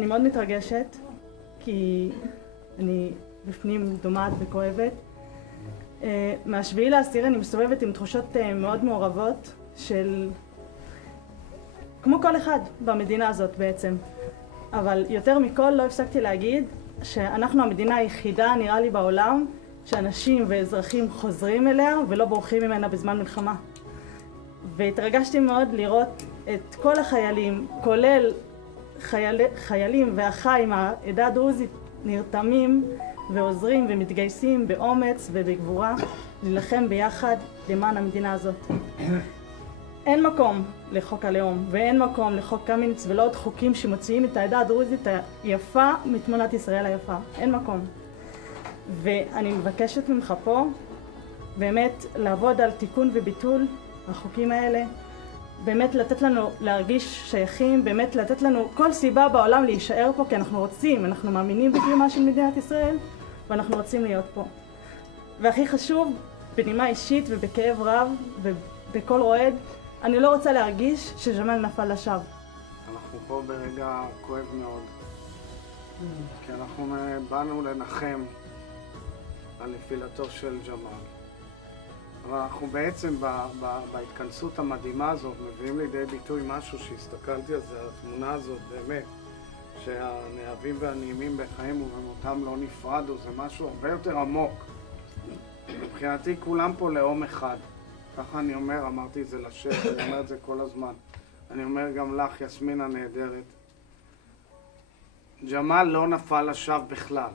אני מאוד מתרגשת, כי אני בפנים דומעת וכואבת. מה7/10 אני מסתובבת עם תחושות מאוד מעורבות של... כמו כל אחד במדינה הזאת בעצם. אבל יותר מכל לא הפסקתי להגיד שאנחנו המדינה היחידה, נראה לי בעולם, שאנשים ואזרחים חוזרים אליה ולא בורחים ממנה בזמן מלחמה. והתרגשתי מאוד לראות את כל החיילים, כולל חיילים ואחיי מהעדה הדרוזית, נרתמים ועוזרים ומתגייסים באומץ ובגבורה להילחם ביחד למען המדינה הזאת. אין מקום לחוק הלאום ואין מקום לחוק קמיניץ ולא עוד חוקים שמוציאים את העדה הדרוזית היפה מתמונת ישראל היפה. אין מקום. ואני מבקשת ממך פה באמת לעבוד על תיקון וביטול החוקים האלה, באמת לתת לנו להרגיש שייכים, באמת לתת לנו כל סיבה בעולם להישאר פה, כי אנחנו רוצים, אנחנו מאמינים בקיומה של מדינת ישראל ואנחנו רוצים להיות פה. והכי חשוב, בנימה אישית ובכאב רב ובקול רועד, אני לא רוצה להרגיש שג'מאל נפל לשווא. אנחנו פה ברגע כואב מאוד, כי אנחנו באנו לנחם על נפילתו של ג'מאל. אבל אנחנו בעצם בהתכנסות המדהימה הזאת מביאים לידי ביטוי משהו שהסתכלתי על זה, התמונה הזאת באמת, שהנאהבים והנעימים בחיים ובמותם לא נפרדו, זה משהו הרבה יותר עמוק. מבחינתי כולם פה לאום אחד. ככה אני אומר, אמרתי את זה לשף, אני אומר את זה כל הזמן. אני אומר גם לך, יסמין הנהדרת. ג'מאל לא נפל לשווא בכלל.